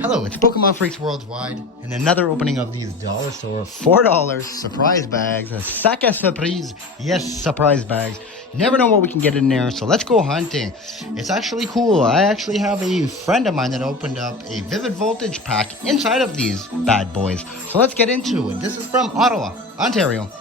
Hello, it's Pokemon Freaks Worldwide, and another opening of these dollar store $4 surprise bags, a sac à surprise, yes, surprise bags. You never know what we can get in there, so let's go hunting. It's actually cool. I actually have a friend of mine that opened up a Vivid Voltage pack inside of these bad boys. So let's get into it. This is from Ottawa, Ontario.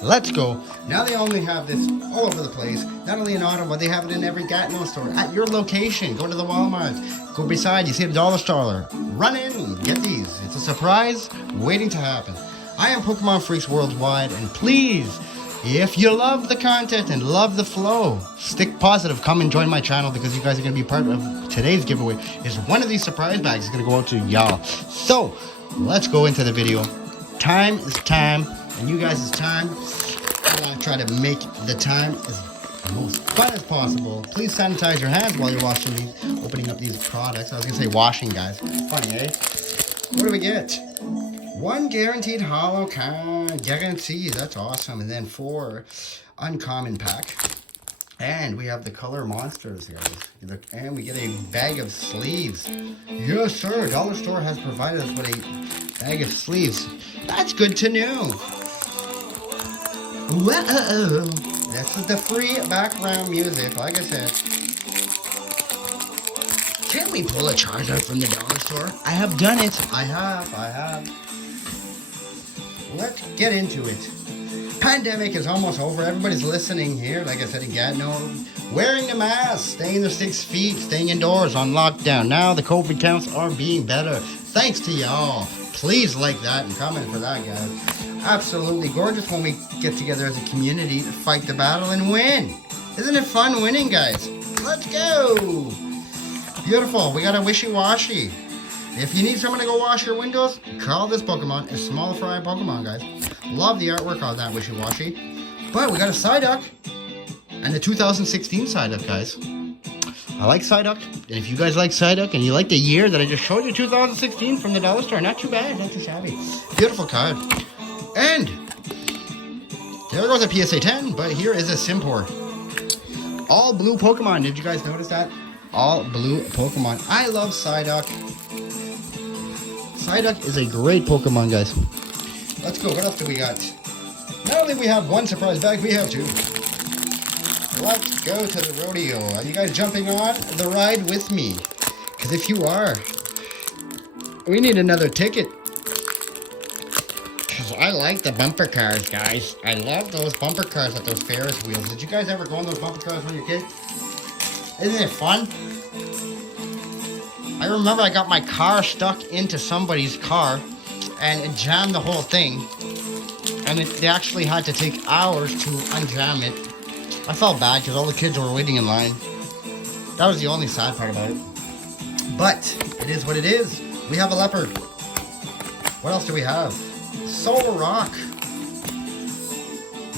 Let's go. Now they only have this all over the place. Not only in Ottawa, they have it in every Gatineau store. At your location, go to the Walmart. Go beside, you see the dollar store. Run in, get these. It's a surprise waiting to happen. I am Pokemon Freaks Worldwide, and please, if you love the content and love the flow, stick positive. Come and join my channel because you guys are going to be part of today's giveaway. Is one of these surprise bags is going to go out to y'all. So, let's go into the video. Time is time. And you guys' time, I want to try to make the time as most fun as possible. Please sanitize your hands while you're washing these, opening up these products. I was going to say washing, guys. Funny, eh? What do we get? One guaranteed hollow card. Guarantee, that's awesome. And then 4 uncommon pack. And we have the color monsters here. And we get a bag of sleeves. Yes, sir. Dollar Store has provided us with a bag of sleeves. That's good to know. Whoa! This is the free background music, like I said. Can we pull a charger from the dollar store? I have done it. I have. Let's get into it. Pandemic is almost over. Everybody's listening here, like I said in Gatineau. Wearing the mask, staying the 6 feet, staying indoors on lockdown. Now the COVID counts are being better. Thanks to y'all. Please like that and comment for that, guys. Absolutely gorgeous when we get together as a community to fight the battle and win. Isn't it fun winning, guys? Let's go. Beautiful. We got a wishy-washy. If you need someone to go wash your windows, call this Pokemon. It's small fry Pokemon, guys. Love the artwork on that wishy-washy. But we got a Psyduck and the 2016 Psyduck, guys. I like Psyduck, and if you guys like Psyduck and you like the year that I just showed you, 2016 from the dollar store, not too bad, not too shabby. Beautiful card. And there goes a PSA 10, but here is a Simpor. All blue Pokemon. Did you guys notice that? All blue Pokemon. I love Psyduck. Psyduck is a great Pokemon, guys. Let's go. What else do we got? Not only we have one surprise bag, we have 2. Let's go to the rodeo. Are you guys jumping on the ride with me? Because if you are, we need another ticket. Because I like the bumper cars, guys. I love those bumper cars with those Ferris wheels. Did you guys ever go on those bumper cars when you were a kid? Isn't it fun? I remember I got my car stuck into somebody's car and it jammed the whole thing. And they actually had to take hours to unjam it. I felt bad because all the kids were waiting in line. That was the only sad part about it. But it is what it is. We have a leopard. What else do we have? Solar Rock.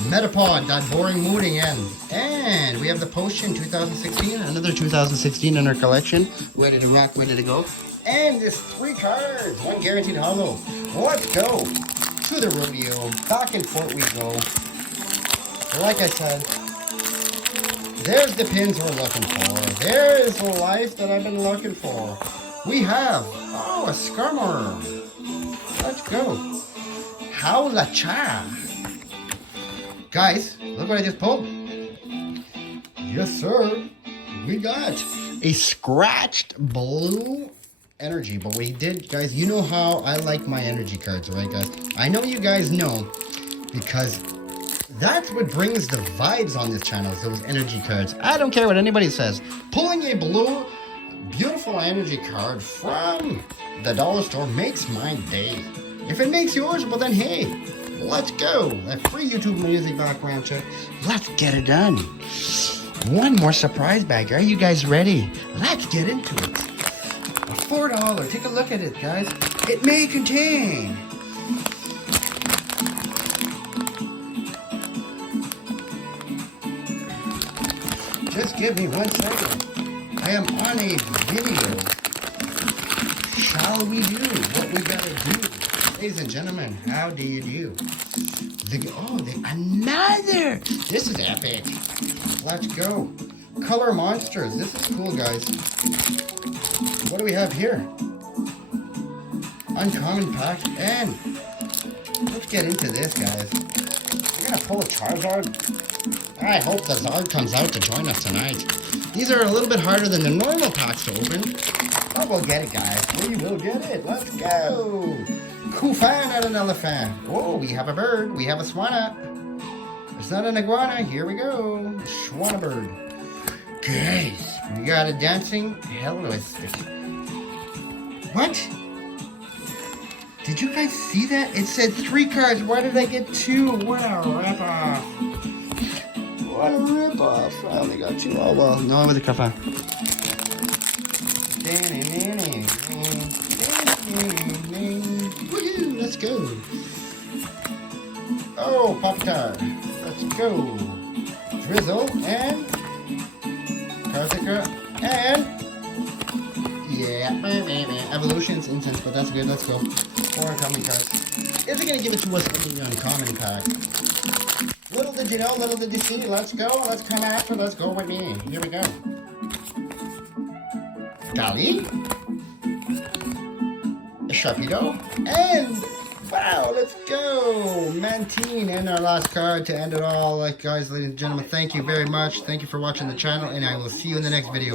Metapod, that boring mood again. And we have the Potion 2016. Another 2016 in our collection. Ready to rock, ready to go. And there's 3 cards. 1 guaranteed hollow. Let's go to the rodeo. Back and forth we go. Like I said, there's the pins we're looking for. There is the life that I've been looking for. We have, a Skarmory. Let's go. Howlacha. Guys, look what I just pulled. Yes, sir. We got a scratched blue energy. But we did, guys, you know how I like my energy cards, right, guys? I know you guys know because that's what brings the vibes on this channel, is those energy cards. I don't care what anybody says. Pulling a blue, beautiful energy card from the dollar store makes my day. If it makes yours, well then hey, let's go. That free YouTube music background check. Let's get it done. One more surprise bag. Are you guys ready? Let's get into it. A $4. Take a look at it, guys. It may contain just give me 1 second. I am on a video. Shall we do what we gotta do? Ladies and gentlemen, how do you do? Another! This is epic. Let's go. Color monsters. This is cool, guys. What do we have here? uncommon pack, and let's get into this, guys. We're gonna pull a Charizard. I hope the Zard comes out to join us tonight. These are a little bit harder than the normal packs to open, but we'll get it, guys. We will get it. Let's go. Kufan and an elephant. Oh, we have a bird. We have a Swanna. It's not an iguana. Here we go. Swanna bird. Guys, we got a dancing HOLLOS. What? Did you guys see that? It said 3 cards. Why did I get 2? What a ripoff. What a ripoff. I only got 2. Oh, well. No, with the cuff on. Woohoo! Let's go. Oh, Pop-Tart. Let's go. Drizzle and Karthika and yeah, Evolution's Incense, but that's good. Let's go. 4 uncommon cards. Is it gonna give it to us in the uncommon pack? Little did you know, little did you see. Let's go. Let's come after. Let's go with me. Here we go. Dolly, Sharpedo, and wow, let's go, Mantine, and our last card to end it all. Like, guys, ladies and gentlemen, thank you very much. Thank you for watching the channel, and I will see you in the next video.